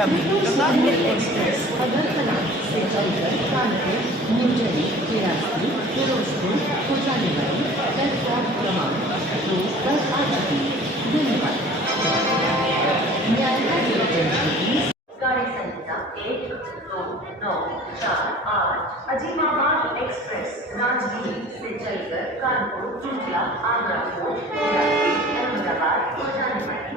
Express Agartala से चलकर कानपुर, मुंजरी, चिरास्ती, फिरोजपुर को जाने वाली प्लेटफॉर्म क्रमांक 2 पर आ चुकी है। धन्यवाद। गाड़ी संख्या 1294 अजीमाबाद एक्सप्रेस राजगीर से चलकर कानपुर, टुंडला, आगरा को अहमदाबाद को जाने वाली